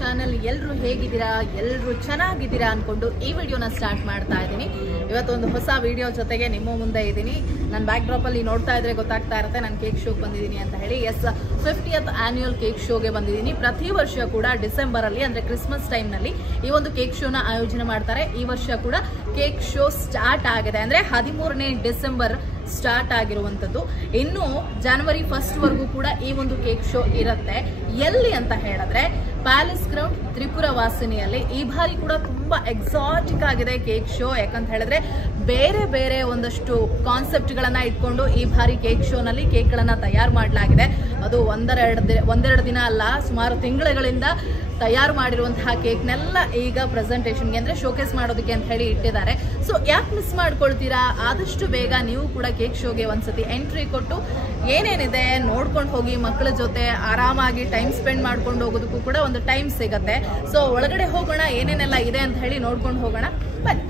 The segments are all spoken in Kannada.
ಚಾನಲ್. ಎಲ್ಲರೂ ಹೇಗಿದ್ದೀರಾ? ಎಲ್ಲರೂ ಚೆನ್ನಾಗಿದ್ದೀರಾ ಅನ್ಕೊಂಡು ಈ ವಿಡಿಯೋನ ಸ್ಟಾರ್ಟ್ ಮಾಡ್ತಾ ಇದ್ದೀನಿ. ಇವತ್ತೊಂದು ಹೊಸ ವಿಡಿಯೋ ಜೊತೆಗೆ ನಿಮ್ಮ ಮುಂದೆ ಇದ್ದೀನಿ. ನನ್ನ ಬ್ಯಾಕ್ ಡ್ರಾಪ್ ಅಲ್ಲಿ ನೋಡ್ತಾ ಇದ್ರೆ ಗೊತ್ತಾಗ್ತಾ ಇರುತ್ತೆ ನಾನು ಕೇಕ್ ಶೋಗೆ ಬಂದಿದ್ದೀನಿ ಅಂತ ಹೇಳಿ. 50th ಆನ್ಯುವಲ್ ಕೇಕ್ ಶೋಗೆ ಬಂದಿದ್ದೀನಿ. ಪ್ರತಿ ವರ್ಷ ಕೂಡ ಡಿಸೆಂಬರ್ ಅಲ್ಲಿ ಅಂದ್ರೆ ಕ್ರಿಸ್ಮಸ್ ಟೈಮ್ ನಲ್ಲಿ ಈ ಒಂದು ಕೇಕ್ ಶೋನ ಆಯೋಜನೆ ಮಾಡ್ತಾರೆ. ಈ ವರ್ಷ ಕೂಡ ಕೇಕ್ ಶೋ ಸ್ಟಾರ್ಟ್ ಆಗಿದೆ. ಅಂದ್ರೆ 13ನೇ ಡಿಸೆಂಬರ್ ಸ್ಟಾರ್ಟ್ ಆಗಿರುವಂತದ್ದು. ಇನ್ನು ಜನವರಿ 1 ವರೆಗೂ ಕೂಡ ಈ ಒಂದು ಕೇಕ್ ಶೋ ಇರುತ್ತೆ. ಎಲ್ಲಿ ಅಂತ ಹೇಳಿದ್ರೆ ಪ್ಯಾಲೇಸ್ ಗ್ರೌಂಡ್ ತ್ರಿಪುರ ವಾಸಿನಿಯಲ್ಲಿ. ಈ ಬಾರಿ ಕೂಡ ತುಂಬಾ ಎಕ್ಸಾಟಿಕ್ ಆಗಿದೆ ಕೇಕ್ ಶೋ. ಯಾಕಂತ ಹೇಳಿದ್ರೆ ಬೇರೆ ಬೇರೆ ಒಂದಷ್ಟು ಕಾನ್ಸೆಪ್ಟ್ ಗಳನ್ನ ಇಟ್ಕೊಂಡು ಈ ಬಾರಿ ಕೇಕ್ ಶೋ ನಲ್ಲಿ ಕೇಕ್ ಗಳನ್ನ ತಯಾರು ಮಾಡಲಾಗಿದೆ. ಅದು ಒಂದೆರಡು ದಿನ ಅಲ್ಲ, ಸುಮಾರು ತಿಂಗಳುಗಳಿಂದ ತಯಾರು ಮಾಡಿರುವಂತಹ ಕೇಕ್ನೆಲ್ಲ ಈಗ ಪ್ರೆಸೆಂಟೇಷನ್ಗೆ ಅಂದ್ರೆ ಶೋಕೇಸ್ ಮಾಡೋದಕ್ಕೆ ಅಂತ ಹೇಳಿ ಇಟ್ಟಿದ್ದಾರೆ. ಸೊ ಯಾಕೆ ಮಿಸ್ ಮಾಡ್ಕೊಳ್ತೀರಾ? ಆದಷ್ಟು ಬೇಗ ನೀವು ಕೂಡ ಕೇಕ್ ಶೋಗೆ ಒಂದ್ಸತಿ ಎಂಟ್ರಿ ಕೊಟ್ಟು ಏನೇನಿದೆ ನೋಡ್ಕೊಂಡು ಹೋಗಿ. ಮಕ್ಕಳ ಜೊತೆ ಆರಾಮಾಗಿ ಟೈಮ್ ಸ್ಪೆಂಡ್ ಮಾಡ್ಕೊಂಡು ಹೋಗೋದಕ್ಕೂ ಕೂಡ ಒಂದು ಟೈಮ್ ಸಿಗುತ್ತೆ. ಸೊ ಒಳಗಡೆ ಹೋಗೋಣ, ಏನೇನೆಲ್ಲ ಇದೆ ಅಂತ ಹೇಳಿ ನೋಡ್ಕೊಂಡು ಹೋಗೋಣ ಬನ್ನಿ.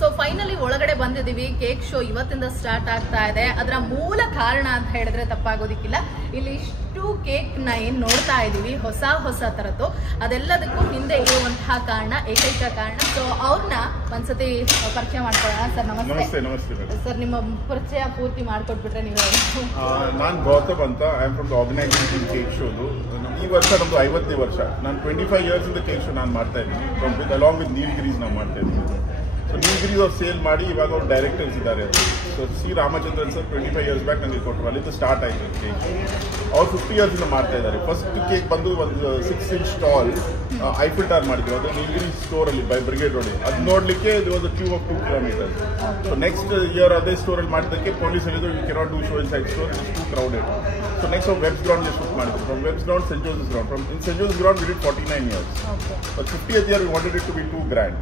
ಸೊ ಫೈನಲಿ ಒಳಗಡೆ ಬಂದಿದ್ದೀವಿ. ಕೇಕ್ ಶೋ ಇವತ್ತಿಂದ ಸ್ಟಾರ್ಟ್ ಆಗ್ತಾ ಇದೆ. ಅದರ ಮೂಲ ಕಾರಣ ಅಂತ ಹೇಳಿದ್ರೆ ತಪ್ಪಾಗೋದಿಕ್ಕಿಲ್ಲ. ಇಲ್ಲಿ ಇಷ್ಟು ಕೇಕ್ ನ ಏನ್ ನೋಡ್ತಾ ಇದೀವಿ ಹೊಸ ತರದ್ದು, ಅದೆಲ್ಲದಕ್ಕೂ ಹಿಂದೆ ಇರುವಂತಹ ಕಾರಣ, ಏಕೈಕ ಕಾರಣ. ಸೊ ಅವ್ರನ್ನ ಒಂದ್ಸತಿ ಪರಿಚಯ ಮಾಡ್ಕೊಳ್ಳೋಣ. ಸರ್ ನಮಸ್ತೆ. ನಮಸ್ತೆ ಸರ್, ನಿಮ್ಮ ಪರಿಚಯ ಪೂರ್ತಿ ಮಾಡ್ಕೊಟ್ಬಿಟ್ರೆ ನೀವು. ನಾನು ಗೌತಮ್ ಅಂತ. I am from the organisation cake ಶೋದು. ಈ ವರ್ಷ ನಮ್ದು 50ನೇ ವರ್ಷ. ನಾನು 25 ಇಯರ್ಸ್ ಇಂದ ಕೇಕ್ ಶೋ ನಾನು ಮಾಡ್ತಾ ಇದ್ದೀನಿ. ಅಲಾಂಗ್ ವಿತ್ ನೀಲಗಿರೀಸ್ ನಾವು ಮಾಡ್ತಾ ಇದ್ದೀನಿ. ಸೊ ನೀಲಗಿರೀಸ್ ಅವ್ರು ಸೇಲ್ ಮಾಡಿ ಇವಾಗ ಅವ್ರು ಡೈರೆಕ್ಟರ್ಸ್ ಇದ್ದಾರೆ. So C Ramachandran sir 25 years back ನನಗೆ ಕೊಟ್ಟರು. ಅಲ್ಲಿಂದ ಸ್ಟಾರ್ಟ್ ಆಯಿತು ಕೇಕ್. ಅವ್ರು 50 ಇಯರ್ಸ್ ಇಂದ ಮಾಡ್ತಾ ಇದ್ದಾರೆ. ಫಸ್ಟ್ ಕೇಕ್ ಬಂದು ಒಂದು 6 inch ಸ್ಟಾಲ್ ಐಫಿಲ್ ಟವರ್ ಮಾಡಿದ್ರು. ಅದು ನೀಲಗಿರಿ ಸ್ಟೋರ್ ಅಲ್ಲಿ ಬೈ ಬ್ರಿಗೇಡ್ ರೋಡ್. ಅದು ನೋಡ್ಲಿಕ್ಕೆ ಇದು ಒಂದು queue of 2 kilometers. So next year ಅದೇ ಸ್ಟೋರ್ ಅಲ್ಲಿ ಮಾಡಿದ್ದಕ್ಕೆ ಪೊಲೀಸ್ ಹೇಳಿದ್ರು you cannot do show inside store, it's too crowded. So next ಅವ್ರು ವೆಬ್ಸ್ ಗ್ರೌಂಡ್ ಶಿಫ್ಟ್ ಮಾಡಿದ್ರು. From Webb's ground Saint Joseph ground. From in Saint Joseph ground we did 49 years. But 50th year we wanted it to be too grand.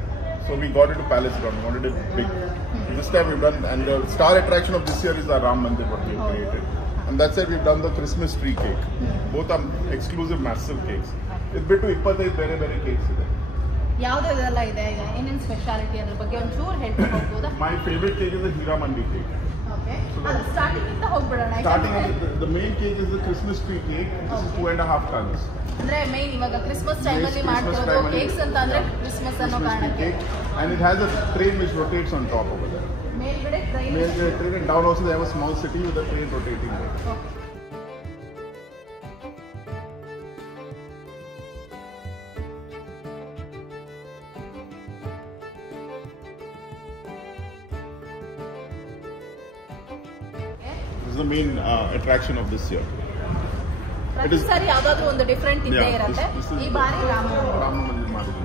So we got into Palace Ground. We wanted it big. This time we've done, and the star attraction of this year is the Ram Mandir what we've created. And that's it. We've done the Christmas tree cake. Both are exclusive, massive cakes. It's bit to 25 ಬೇರೆ cakes ಇದೆ. ಯಾವುದೆಲ್ಲ ಇದೆ, ಏನೇನು ಸ್ಪೆಷಾಲಿಟಿ ಅದ್ರ ಬಗ್ಗೆ ಒಂಚೂರು ಹೇಳ್ತಾ ಹೋಗ್ಬೋದಾ? My favorite cake is the Hira Mandi cake. Okay. Starting ಇಂದ ಹೋಗ್ಬಿಡೋಣ. The main cake is the Christmas tree cake. This is 2.5 tons. ಅಂದ್ರೆ ಮೇನ್ ಇವಾಗ ಕ್ರಿಸ್ಮಸ್ ಟೈಮ್ ಅಲ್ಲಿ ಮಾಡ್ತಿರೋದು ಕೇಕ್ಸ್ ಅಂತ ಅಂದ್ರೆ ಕ್ರಿಸ್ಮಸ್ ಅನ್ನೋ ಕಾರಣಕ್ಕೆ. And it has a train which rotates on top of it. ಮೇಲ್ಗಡೆ train and down also they have a small city with a train rotating there. This is the main attraction of this year. ಪ್ರತಿ ಸಾರಿ ಯಾವ್ದಾದ್ರು ಒಂದು ಡಿಫರೆಂಟ್ ಇದ್ದೇ ಇರುತ್ತೆ. ಈ ಬಾರಿ ರಾಮ ಮಂದಿರ ಮಾಡಿದ್ರು.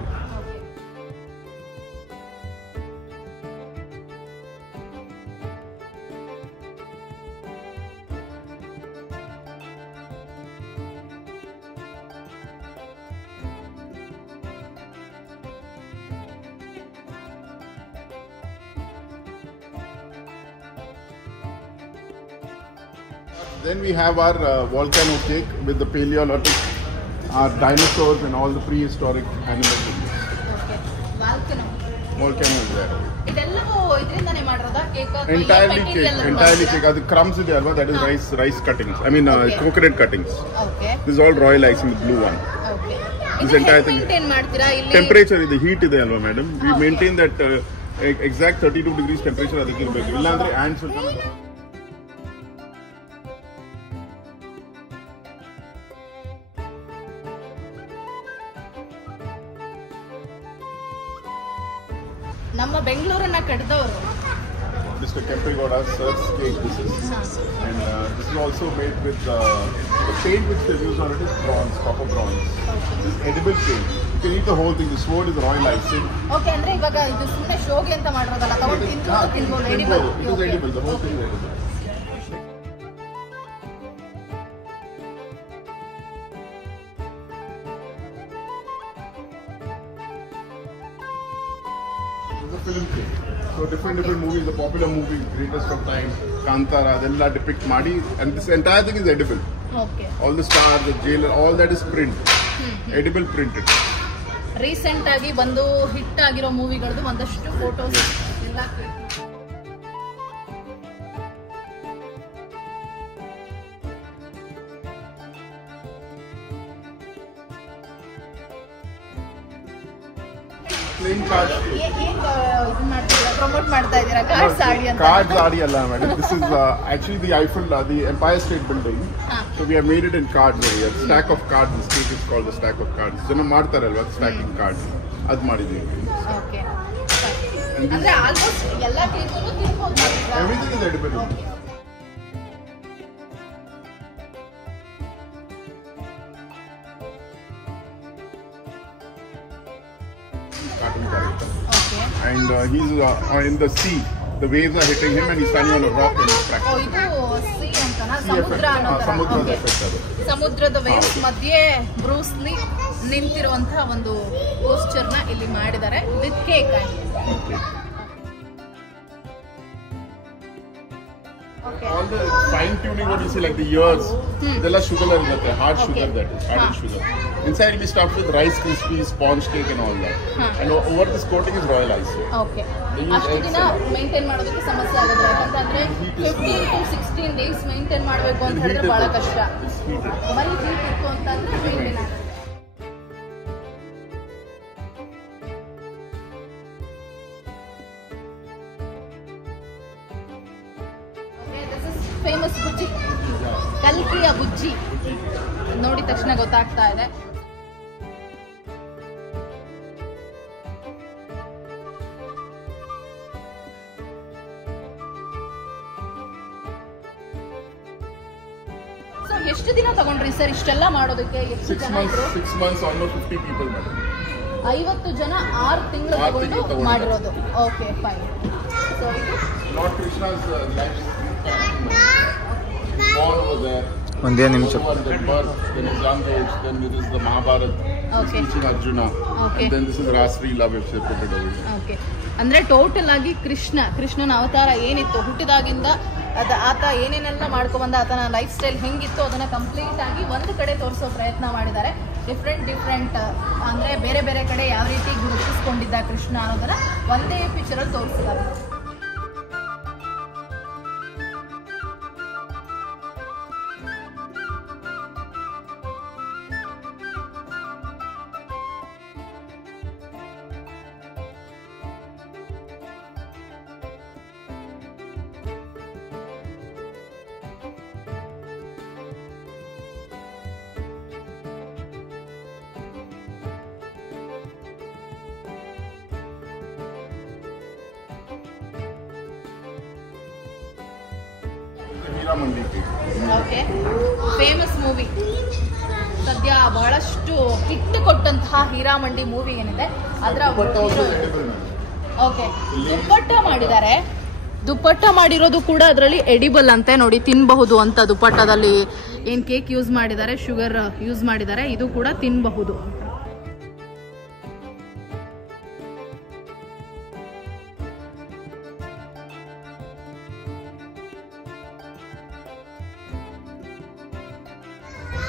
Then we have our volcano cake with the Paleolithic, our dinosaurs and all the prehistoric animals. Okay. Volcano is there. ಇದೆಲ್ಲವೂ ಇದರಿಂದನೇ ಮಾಡಿರೋದಾ ಕೇಕ್? Entirely cake. ಅದು crumbs ಇದೆ ಅಲ್ವಾ? That is rice cuttings. I mean coconut cuttings. Okay. This is all royal icing, the blue one. Okay. This entire thing. Maintain ಮಾಡ್ತೀರಾ ಇಲ್ಲಿ? Temperature ಇದೆ, heat ಇದೆ ಅಲ್ವಾ madam? We maintain that exact 32 degrees temperature ಅದಕ್ಕೆ ಇರಬೇಕು. ಇಲ್ಲ ಅಂದ್ರೆ ants will come. ನಮ್ಮ ಬೆಂಗಳೂರನ್ನ ಕಟ್ಟಿದವರು. Mr. Kempegowda serves cake. This is, and this is also made with the paint which they use on it is bronze, copper bronze. This is edible paint. You can eat the whole thing. The sword is royal icing. Okay, ಅಂದ್ರೆ ಇವಾಗ ಇದು ಸುಮ್ಮನೆ ಶೋಗೆ ಅಂತ ಮಾಡಿರೋದಲ್ಲ, ತಗೊಂಡು ತಿನ್ಬೋದು. It is edible. The whole thing is edible. Film cake. So different movies, the popular movies, greatest of time, Kantara, ಅದೆಲ್ಲ depict ಮಾಡಿ, and this entire thing is edible. Okay. All the stars, the jailer, all that is print. Edible printed. Recent ಆಗಿ ಬಂದು ಹಿಟ್ ಆಗಿರೋ ಮೂವಿಗಳದ್ದು ಒಂದಷ್ಟು ಫೋಟೋಸ್ ಎಲ್ಲ. Playing cards. ಇದು ಮಾಡ್ತೀರಾ, ಪ್ರಮೋಟ್ ಮಾಡ್ತಾ ಇದ್ದೀರಾ ಕಾರ್ಡ್ಸ್ ಆಡಿ ಅಂತ? ಕಾರ್ಡ್ಸ್ ಆಡಿ ಅಲ್ಲ madam, this is actually the Eiffel the empire state building. So we have made it in cards. Stack of cards, this cake is called the stack of cards. ಜನ ಮಾಡ್ತಾರಲ್ವಾ ಸ್ಟ್ಯಾಕಿಂಗ್ ಕಾರ್ಡ್ಸ್, ಅದು ಮಾಡಿದ್ದೀವಿ. ಓಕೆ, ಅಂದ್ರೆ ಆಲ್ಮೋಸ್ಟ್ ಎಲ್ಲ ಕೇಕನ್ನು ತಿನ್ಬೋದು. Everything is edible. And he's in the sea. The waves are hitting him and he's standing on a rock and he's practicing. ಇದು ಸಿ ಅಂತನಾ, ಸಮುದ್ರ ಅನ್ನೋ ತರ. ಸಮುದ್ರದ ಎಫೆಕ್ಟ್ ಅದು. ಸಮುದ್ರದ ವೇವ್ಸ್ ಮಧ್ಯೆ ಬ್ರೂಸ್ ಲೀ ನಿಂತಿರುವಂತಹ ಒಂದು ಪೋಸ್ಚರ್ ನ ಇಲ್ಲಿ ಮಾಡಿದ್ದಾರೆ with cake. All the fine tuning what you see like the ears, ಇದೆಲ್ಲ sugar ಇರುತ್ತೆ, hard sugar, that is added sugar. Inside will be stuffed with Rice Krispies, sponge cake and all that. And over this coating is royal ice. Okay. ಅಷ್ಟು ದಿನ ಮೇಂಟೈನ್ ಮಾಡೋದಕ್ಕೆ ಸಮಸ್ಯೆ ಆಗುತ್ತೆ, ಯಾಕಂತಂದ್ರೆ 15 to 16 ಡೇಸ್ ಮೇಂಟೈನ್ ಮಾಡಬೇಕು ಅಂತ ಹೇಳಿದ್ರೆ ಬಹಳ ಕಷ್ಟ. ಬರೀ ಹೀಟ್ ಇತ್ತು ಅಂತಂದ್ರೆ ಮೇಂಟೈನ್ ಆಗುತ್ತೆ. ಫೇಮಸ್ ಬುಜ್ಜಿ, ಕಲ್ಕಿಯ ಬುಜ್ಜಿ ನೋಡಿದ ತಕ್ಷಣ ಗೊತ್ತಾಗ್ತಾ ಇದೆ. ಸೊ ಎಷ್ಟು ದಿನ ತಗೊಂಡ್ರಿ ಸರ್ ಇಷ್ಟೆಲ್ಲ ಮಾಡೋದಕ್ಕೆ? ಎಷ್ಟು ಜನ ಇದ್ರು? 6 months, almost 50 people madam. 50 ಜನ 6 ತಿಂಗಳು ತಗೊಂಡು ಮಾಡಿರೋದು. Okay, fine. So Lord Krishna's life born over there. ಒಂದೇ ನಿಮಿಷ. Then his young age, then it is the Mahabharata. Okay. Teaching Arjuna. Okay. And then this is Rasri love if they put it away. Okay, ಅಂದ್ರೆ ಟೋಟಲ್ ಆಗಿ ಕೃಷ್ಣನ ಅವತಾರ ಏನಿತ್ತು ಹುಟ್ಟಿದಾಗಿಂದ ಆತ ಏನೇನೆಲ್ಲ ಮಾಡ್ಕೊಂಡ್ಬಂದ, ಆತನ ಲೈಫ್ ಸ್ಟೈಲ್ ಹೆಂಗಿತ್ತು ಅದನ್ನ ಕಂಪ್ಲೀಟ್ ಆಗಿ ಒಂದು ಕಡೆ ತೋರಿಸೋ ಪ್ರಯತ್ನ ಮಾಡಿದ್ದಾರೆ. ಡಿಫ್ರೆಂಟ್ ಅಂದ್ರೆ ಬೇರೆ ಬೇರೆ ಕಡೆ ಯಾವ ರೀತಿ ಗುರುತಿಸ್ಕೊಂಡಿದ್ದ ಕೃಷ್ಣ ಅನ್ನೋದನ್ನ ಒಂದೇ ಪಿಕ್ಚರ್ ಅಲ್ಲಿ ತೋರಿಸಿದ್ದಾರೆ. Hiramandi cake. Okay, famous movie, ಸದ್ಯ ಬಹಳಷ್ಟು ಹಿಟ್ ಕೊಟ್ಟಂತಹ ಹೀರಾಮಂಡಿ ಮೂವಿ ಏನಿದೆ ಅದರ ಓಕೆ ದುಪ್ಪಟ್ಟ ಮಾಡಿದ್ದಾರೆ. ದುಪ್ಪಟ್ಟ ಮಾಡಿರೋದು ಕೂಡ ಅದರಲ್ಲಿ ಎಡಿಬಲ್ ಅಂತೆ, ನೋಡಿ ತಿನ್ನಬಹುದು ಅಂತ. ದುಪ್ಪಟ್ಟದಲ್ಲಿ ಏನ್ ಕೇಕ್ ಯೂಸ್ ಮಾಡಿದ್ದಾರೆ, ಶುಗರ್ ಯೂಸ್ ಮಾಡಿದ್ದಾರೆ, ಇದು ಕೂಡ ತಿನ್ನಬಹುದು.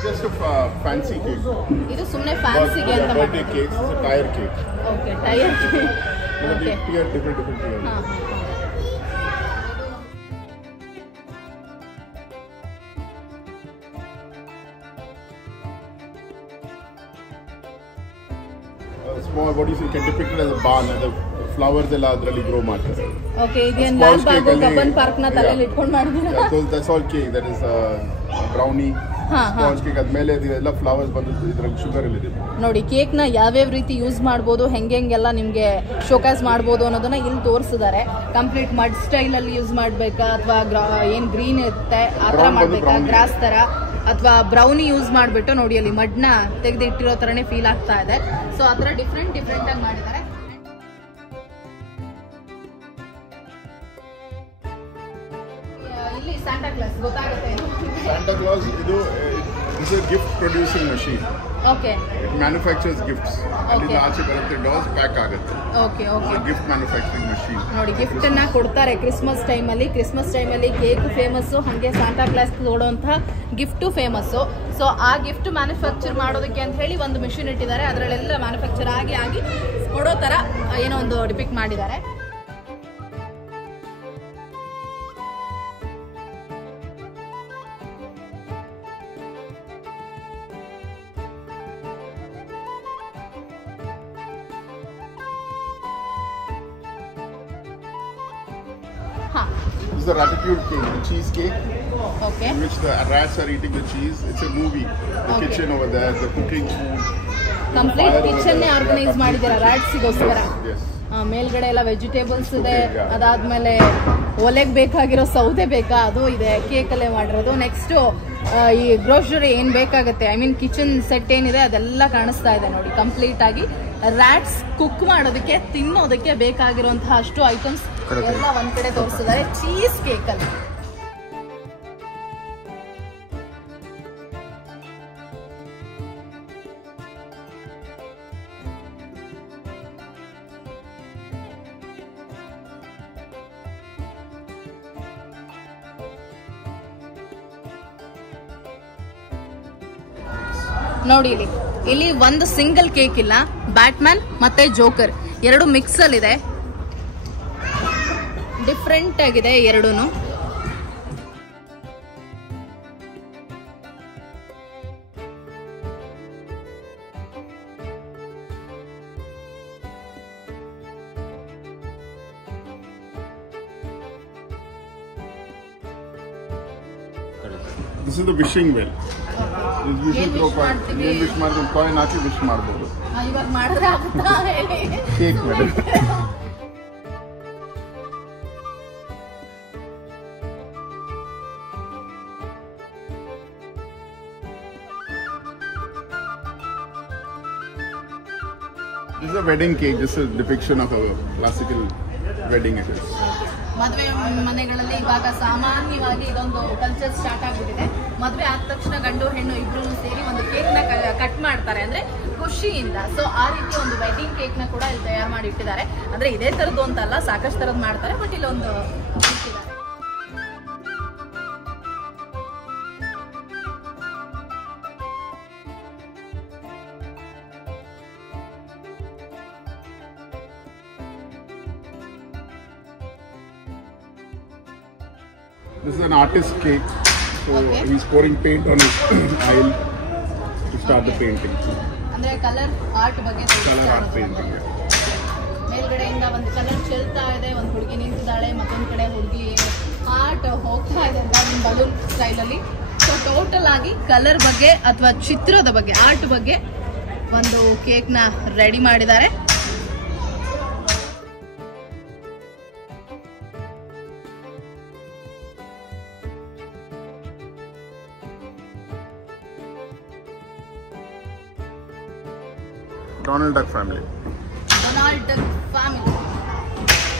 Just a fancy cake. ಇದು ಸುಮ್ಮನೆ ಫ್ಯಾನ್ಸಿಗೆ ಅಂತ birthday cake, it's a tire cake. Okay, tyre cake. Okay. Tier, different tier. Small, what do you say, you can depict it as a barn and the flowers ಎಲ್ಲ ಅದರಲ್ಲಿ grow ಮಾಡ್ತಾರೆ. ಓಕೆ, ಇದೇನು ಲಾಲ್ ಬಾಗ್ ಕಬ್ಬನ್ ಪಾರ್ಕ್ ನ ತಲೆಯಲ್ಲಿ ಇಟ್ಕೊಂಡು ಮಾಡಿದ್ದೀರಾ? That's all cake. That is brownie. Sponge cake ಆದ್ಮೇಲೆ ಇದೆಲ್ಲ ಫ್ಲವರ್ಸ್ ಬಂದು ಇದರಲ್ಲಿ ಶುಗರ್ ಇದೆ. ನೋಡಿ ಕೇಕ್ ನ ಯಾವ್ಯಾವ ರೀತಿ ಯೂಸ್ ಮಾಡ್ಬೋದು, ಹೆಂಗೆಲ್ಲ ನಿಮ್ಗೆ ಶೋಕಾಸ್ ಮಾಡ್ಬೋದು ಅನ್ನೋದನ್ನ ಇಲ್ಲಿ ತೋರಿಸಿದ್ದಾರೆ. ಕಂಪ್ಲೀಟ್ ಮಡ್ ಸ್ಟೈಲ್ ಅಲ್ಲಿ ಯೂಸ್ ಮಾಡ್ಬೇಕಾ ಅಥವಾ ಏನ್ ಗ್ರೀನ್ ಇರುತ್ತೆ ಆ ತರ ಮಾಡ್ಬೇಕಾ, ಗ್ರಾಸ್ ತರ ಅಥವಾ ಬ್ರೌನಿ ಯೂಸ್ ಮಾಡ್ಬಿಟ್ಟು ನೋಡಿ ಅಲ್ಲಿ ಮಡ್ನ ತೆಗೆದು ಇಟ್ಟಿರೋ ತರನೇ ಫೀಲ್ ಆಗ್ತಾ ಇದೆ. ಸೊ ಆ ತರ ಡಿಫ್ರೆಂಟ್ ಆಗಿ ಮಾಡಿದ್ದಾರೆ. ಇಲ್ಲಿ ಸ್ಯಾಂಟಾ ಕ್ಲಾಸ್ ಗೊತ್ತಾಗುತ್ತೆ. Santa Claus is a gift producing machine. Okay. It manufactures gifts. And ಇದು ಆಚೆ ಬರುತ್ತೆ, ಡಾಲ್ಸ್ ಪ್ಯಾಕ್ ಆಗುತ್ತೆ. Okay okay. Gift manufacturing machine. ನೋಡಿ ಗಿಫ್ಟ್ ಅನ್ನ ಕೊಡ್ತಾರೆ ಕ್ರಿಸ್ಮಸ್ ಟೈಮಲ್ಲಿ. ಕೇಕ್ ಫೇಮಸ್, ಹಾಗೆ ಸಾಂಟಾ ಕ್ಲಾಸ್ ಕೊಡುವಂತಹ ಗಿಫ್ಟು ಫೇಮಸ್. ಸೊ ಆ ಗಿಫ್ಟ್ ಮ್ಯಾನುಫ್ಯಾಕ್ಚರ್ ಮಾಡೋದಕ್ಕೆ ಅಂತ ಹೇಳಿ ಒಂದು ಮಿಷಿನ್ ಇಟ್ಟಿದ್ದಾರೆ. ಅದರಲ್ಲೆಲ್ಲ ಮ್ಯಾನುಫ್ಯಾಕ್ಚರ್ ಆಗಿ ಕೊಡೋ ತರ ಏನೋ ಒಂದು ಡಿಪಿಕ್ಟ್ ಮಾಡಿದ್ದಾರೆ. ಹಾ. This is the Ratatouille cake, the cheese cake, okay. in which the rats are eating the cheese. It's a movie. The Okay. kitchen over there, the cooking food. Complete fire over kitchen there. Organise ಮಾಡಿದ್ದೀರಾ ರ್ಯಾಟ್ಸಿಗೋಸ್ಕರ. Yes. ಮೇಲ್ಗಡೆ ಎಲ್ಲ ವೆಜಿಟೇಬಲ್ಸ್ ಇದೆ, Yeah. ಅದಾದ್ಮೇಲೆ ಒಲೆಗೆ ಬೇಕಾಗಿರೋ ಸೌದೆ ಬೇಕಾ ಅದು ಇದೆ, ಕೇಕಲ್ಲೇ ಮಾಡಿರೋದು. ನೆಕ್ಸ್ಟ್ ಈ ಗ್ರೋಸರಿ ಏನ್ ಬೇಕಾಗುತ್ತೆ, ಐ ಮೀನ್ ಕಿಚನ್ ಸೆಟ್ ಏನಿದೆ ಅದೆಲ್ಲ ಕಾಣಿಸ್ತಾ ಇದೆ ನೋಡಿ. ಕಂಪ್ಲೀಟ್ ಆಗಿ ರ್ಯಾಟ್ಸ್ ಕುಕ್ ಮಾಡೋದಕ್ಕೆ ತಿನ್ನೋದಕ್ಕೆ ಬೇಕಾಗಿರುವಂತಹ ಅಷ್ಟು ಐಟಮ್ಸ್ ಎಲ್ಲ ಒಂದ್ ಕಡೆ ತೋರಿಸಿದ್ದಾರೆ ಚೀಸ್ ಕೇಕಲ್ಲಿ. ನೋಡಿ ಇಲ್ಲಿ ಒಂದು ಸಿಂಗಲ್ ಕೇಕ್ ಇಲ್ಲ, ಬ್ಯಾಟ್ಮ್ಯಾನ್ ಮತ್ತೆ ಜೋಕರ್ ಎರಡು ಮಿಕ್ಸ್ ಅಲ್ಲಿ ಇದೆ. ಡಿಫ್ರೆಂಟ್ ಆಗಿದೆ ಎರಡೂನು. This is the wishing well. This wishing throw coin. ಏನು ವಿಶ್ ಮಾಡಿದ್ರೆ ಕಾಯಿನ್ ಹಾಕಿ ವಿಶ್ ಮಾಡ್ಬೋದು. ಇವಾಗ ಮಾಡಿದ್ರೆ ಆಗುತ್ತಾ ಹೇಳಿ? Cake madam. This is a wedding cake. This is a depiction of a classical wedding it is. ಮದುವೆ ಮನೆಗಳಲ್ಲಿ ಇವಾಗ ಸಾಮಾನ್ಯವಾಗಿ ಇದೊಂದು ಕಲ್ಚರ್ ಸ್ಟಾರ್ಟ್ ಆಗ್ಬಿಟ್ಟಿದೆ. ಮದುವೆ ಆದ ತಕ್ಷಣ ಗಂಡು ಹೆಣ್ಣು ಇಬ್ರು ಸೇರಿ ಒಂದು ಕೇಕ್ ನ ಕಟ್ ಮಾಡ್ತಾರೆ, ಅಂದ್ರೆ ಖುಷಿಯಿಂದ. ಸೊ ಆ ರೀತಿ ಒಂದು ವೆಡ್ಡಿಂಗ್ ಕೇಕ್ ನ ಕೂಡ ಇಲ್ಲಿ ತಯಾರು ಮಾಡಿ ಇಟ್ಟಿದ್ದಾರೆ. ಅಂದ್ರೆ ಇದೇ ತರದ್ದು ಅಂತಲ್ಲ, ಸಾಕಷ್ಟು ತರದ್ ಮಾಡ್ತಾರೆ, ಬಟ್ ಇಲ್ಲೊಂದು ಇಟ್ಟಿದ್ದಾರೆ. This is an artist cake, so Okay. he's pouring paint on his aisle to start the painting. ಅಂದ್ರೆ ಕಲರ್ ಆರ್ಟ್ ಬಗ್ಗೆ Color art painting. ಮೇಲ್ಗಡೆಯಿಂದ ಒಂದು ಕಲರ್ ಚೆಲ್ತಾ ಇದೆ, ಒಂದು ಹುಡುಗಿ ನಿಂತಿದ್ದಾಳೆ, ಮತ್ತೊಂದು ಕಡೆ ಹುಡುಗಿ ಆರ್ಟ್ ಹೋಗ್ತಾ ಇದೆ ಬಲೂನ್ ಸ್ಟೈಲ್ ಅಲ್ಲಿ. ಸೊ ಟೋಟಲ್ ಆಗಿ ಕಲರ್ ಬಗ್ಗೆ ಅಥವಾ ಚಿತ್ರದ ಬಗ್ಗೆ, ಆರ್ಟ್ ಬಗ್ಗೆ ಒಂದು ಕೇಕ್ ನ ರೆಡಿ ಮಾಡಿದ್ದಾರೆ. Donald Duck family. Donald duck family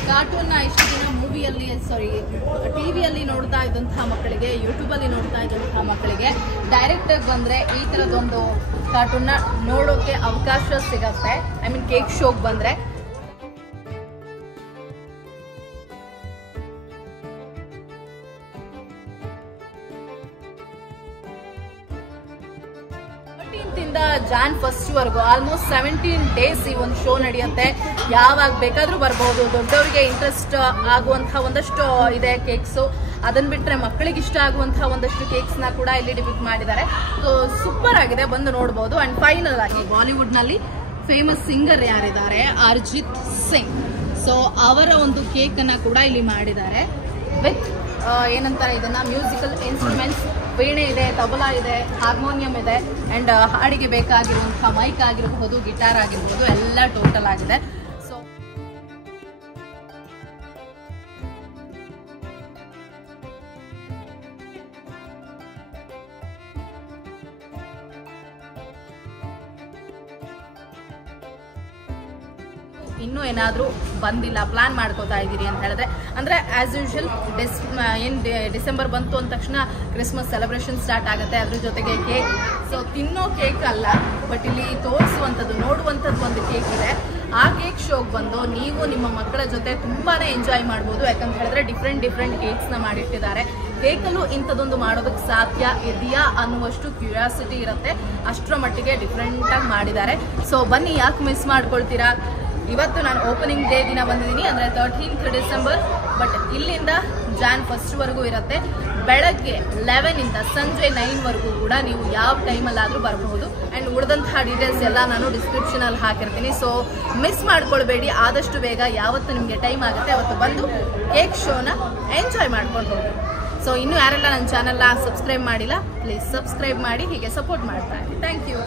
cartoon ನ ಇಷ್ಟು ದಿನ ಮೂವಿಯಲ್ಲಿ ಟಿವಿಯಲ್ಲಿ ನೋಡ್ತಾ ಇದ್ದಂತಹ ಮಕ್ಕಳಿಗೆ, ಯೂಟ್ಯೂಬ್ ಅಲ್ಲಿ ನೋಡ್ತಾ ಇದ್ದಂತಹ ಮಕ್ಕಳಿಗೆ ಡೈರೆಕ್ಟ್ ಆಗಿ ಬಂದ್ರೆ ಈ ತರದೊಂದು ಕಾರ್ಟೂನ್ ನ ನೋಡೋಕೆ ಅವಕಾಶ ಸಿಗತ್ತೆ. ಐ ಮೀನ್ ಕೇಕ್ ಶೋಗ್ ಬಂದ್ರೆ ಜಾನ್ 1 ವರೆಗೂ ಆಲ್ಮೋಸ್ಟ್ 17 ಡೇಸ್ ಈ ಒಂದು ಶೋ ನಡೆಯುತ್ತೆ. ಯಾವಾಗ ಬೇಕಾದ್ರೂ ಬರ್ಬಹುದು. ದೊಡ್ಡವರಿಗೆ ಇಂಟ್ರೆಸ್ಟ್ ಆಗುವಂತಹ ಒಂದಷ್ಟು ಇದೆ ಕೇಕ್ಸ್, ಅದನ್ನ ಬಿಟ್ರೆ ಮಕ್ಕಳಿಗೆ ಇಷ್ಟ ಆಗುವಂತಹ ಒಂದಷ್ಟು ಕೇಕ್ಸ್ ನ ಕೂಡ ಇಲ್ಲಿ ಡಿಪಿಕ್ಟ್ ಮಾಡಿದ್ದಾರೆ. ಸೊ ಸೂಪರ್ ಆಗಿದೆ, ಬಂದು ನೋಡಬಹುದು. ಅಂಡ್ ಫೈನಲ್ ಆಗಿ ಬಾಲಿವುಡ್ ನಲ್ಲಿ ಫೇಮಸ್ ಸಿಂಗರ್ ಯಾರಿದ್ದಾರೆ, ಅರ್ಜಿತ್ ಸಿಂಗ್. ಸೊ ಅವರ ಒಂದು ಕೇಕ್ ಅನ್ನ ಕೂಡ ಇಲ್ಲಿ ಮಾಡಿದ್ದಾರೆ ವಿತ್ ಏನಂತಾರೆ ಇದನ್ನ, ಮ್ಯೂಸಿಕಲ್ ಇನ್ಸ್ಟ್ರೂಮೆಂಟ್ಸ್, ವೀಣೆ ಇದೆ, ತಬಲಾ ಇದೆ, ಹಾರ್ಮೋನಿಯಂ ಇದೆ, ಅಂಡ್ ಹಾಡಿಗೆ ಬೇಕಾಗಿರುವಂತಹ ಮೈಕ್ ಆಗಿರಬಹುದು, ಗಿಟಾರ್ ಆಗಿರಬಹುದು, ಎಲ್ಲ ಟೋಟಲ್ ಆಗಿದೆ. ಸೊ ಇನ್ನೂ ಏನಾದರೂ ಬಂದಿಲ್ಲ, ಪ್ಲಾನ್ ಮಾಡ್ಕೋತಾ ಇದ್ದೀರಿ ಅಂತ ಹೇಳಿದ್ರೆ, ಅಂದ್ರೆ ಆಸ್ ಯೂಶುವಲ್ ಡಿಸೆಂಬರ್ ಬಂತು ಅಂದ ತಕ್ಷಣ ಕ್ರಿಸ್ಮಸ್ ಸೆಲೆಬ್ರೇಷನ್ ಸ್ಟಾರ್ಟ್ ಆಗುತ್ತೆ. ಅದ್ರ ಜೊತೆಗೆ ಕೇಕ್. ಸೊ ತಿನ್ನೋ ಕೇಕ್ ಅಲ್ಲ, ಬಟ್ ಇಲ್ಲಿ ತೋರಿಸುವಂಥದ್ದು, ನೋಡುವಂಥದ್ದು ಒಂದು ಕೇಕ್ ಇದೆ. ಆ ಕೇಕ್ ಶೋಗೆ ಬಂದು ನೀವು ನಿಮ್ಮ ಮಕ್ಕಳ ಜೊತೆ ತುಂಬಾನೇ ಎಂಜಾಯ್ ಮಾಡ್ಬೋದು. ಯಾಕಂತ ಹೇಳಿದ್ರೆ ಡಿಫ್ರೆಂಟ್ ಕೇಕ್ಸ್ನ ಮಾಡಿಟ್ಟಿದ್ದಾರೆ. ಕೇಕಲ್ಲೂ ಇಂಥದ್ದೊಂದು ಮಾಡೋದಕ್ಕೆ ಸಾಧ್ಯ ಇದೆಯಾ ಅನ್ನುವಷ್ಟು ಕ್ಯೂರಿಯಾಸಿಟಿ ಇರುತ್ತೆ. ಅಷ್ಟರ ಮಟ್ಟಿಗೆ ಡಿಫ್ರೆಂಟಾಗಿ ಮಾಡಿದ್ದಾರೆ. ಸೊ ಬನ್ನಿ, ಯಾಕೆ ಮಿಸ್ ಮಾಡ್ಕೊಳ್ತೀರಾ. ಇವತ್ತು ನಾನು ಓಪನಿಂಗ್ ಡೇ ದಿನ ಬಂದಿದ್ದೀನಿ, ಅಂದರೆ 13th ಡಿಸೆಂಬರ್. ಬಟ್ ಇಲ್ಲಿಂದ ಜಾನ್ 1 ವರೆಗೂ ಇರುತ್ತೆ. ಬೆಳಗ್ಗೆ 11 ಇಂದ ಸಂಜೆ 9ವರೆಗೂ ಕೂಡ ನೀವು ಯಾವ ಟೈಮಲ್ಲಾದರೂ ಬರಬಹುದು. ಆ್ಯಂಡ್ ಉಳಿದಂತಹ ಡೀಟೇಲ್ಸ್ ಎಲ್ಲ ನಾನು ಡಿಸ್ಕ್ರಿಪ್ಷನಲ್ಲಿ ಹಾಕಿರ್ತೀನಿ. ಸೊ ಮಿಸ್ ಮಾಡ್ಕೊಳ್ಬೇಡಿ. ಆದಷ್ಟು ಬೇಗ ಯಾವತ್ತು ನಿಮಗೆ ಟೈಮ್ ಆಗುತ್ತೆ ಅವತ್ತು ಬಂದು ಕೇಕ್ ಶೋನ ಎಂಜಾಯ್ ಮಾಡ್ಕೊಂಡು ಹೋಗಿ. ಸೊ ಇನ್ನೂ ಯಾರೆಲ್ಲ ನನ್ನ ಚಾನಲ್ನ ಸಬ್ಸ್ಕ್ರೈಬ್ ಮಾಡಿಲ್ಲ, ಪ್ಲೀಸ್ ಸಬ್ಸ್ಕ್ರೈಬ್ ಮಾಡಿ, ಹೀಗೆ ಸಪೋರ್ಟ್ ಮಾಡ್ತಾ ಇರಿ. Thank you.